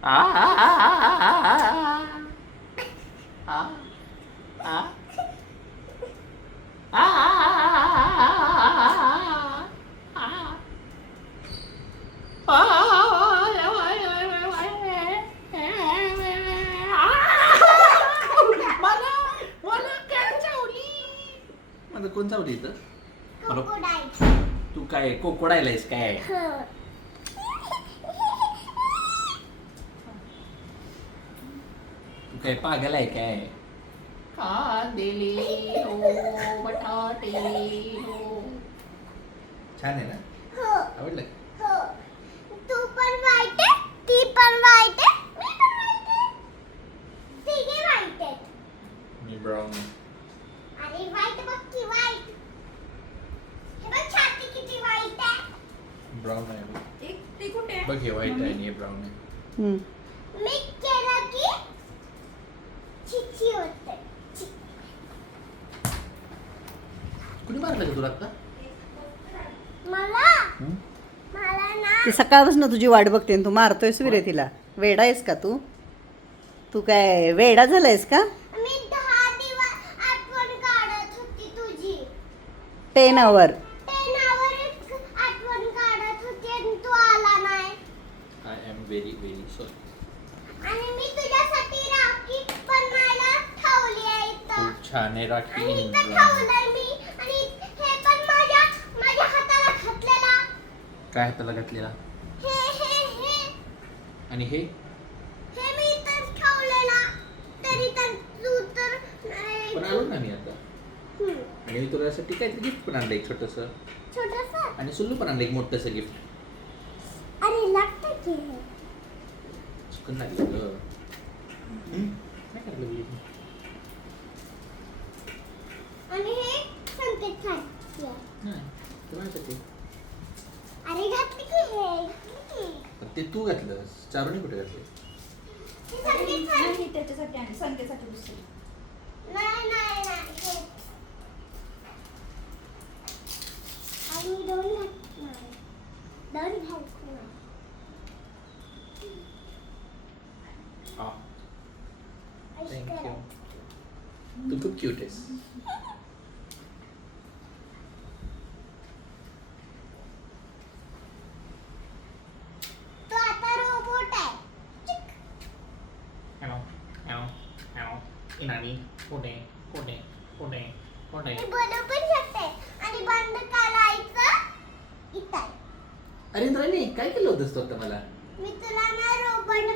आ आ आ आ आ आ मला कोण चावली इथं? तू काय कोकोडायलायस काय? तू काय पागल आहे काय? कांदेली हो बटाटे हो. छान आहे ना? आवडलं? तू पण वाईट आहे, ती पण वाईट आहे, मी पण वाईट आहे. तिघे वाईट आहेत. मी ब्राऊन. अरे वाईट बघ की वाईट. हे बघ छाती किती वाईट आहे. ब्राऊन आहे. ते कुठे आहे? बघ हे व्हाईट आहे आणि हे ब्राऊन आहे. मी केलं की चिची होते. कुणी मारलं का तुला आता? मला मला ना ती सकाळपासून तुझी वाट बघते आणि तू मारतोयस विरे तिला. वेडा आहेस का तू? तू काय वेडा झालायस का? मी 10 दिवस आठवण काढत होती तुझी. 10 आवर. 10 आवर आठवण काढत होती आणि तू आला नाही. I am very very sorry. आणि मी तुझ्यासाठी राखी बनवायला ठेवली आहे इथं. खूप छान आहे राखी. आणि इथं ठेवलंय मी. आणि हे पण माझ्या हाताला घातलेला. काय हाताला घातलेला? हे आणि हे मी इथं ठेवलेला. तरी तर तू तर नाही. पण आलो ना मी आता. हम्म. आणि मी तुझ्यासाठी काहीतरी गिफ्ट पण आणलं एक छोटंसं. छोटासा. आणि सुल्लू पण आणलं एक मोठंसं गिफ्ट. अरे लागतं की हे. चुकून लागलं गं. काय करायला लागली? आणि हे संकेत छान. नाही, ते माझ्यासाठी. अरे घातली की हे. पण ते तू घातलंस. चारूने कुठे घातले? हे संकेत छान. नाही, त्याच्यासाठी आणि संकेसाठी दुसरी. नाही हे. आणि दोन घातणार. दोन घालणार. हा, असं थँक्यू. करा. तू खूप क्यूट आहेस. तो आता रोबोट आहे. Hello hello hello. इनामी कुठे कुठे कुठे कुठे? मी बोलू पण शकते. आणि बंद करायचं इथं. अरे इंद्राणी काय केलं होतंस तू आता मला? मी तुला ना रोबोट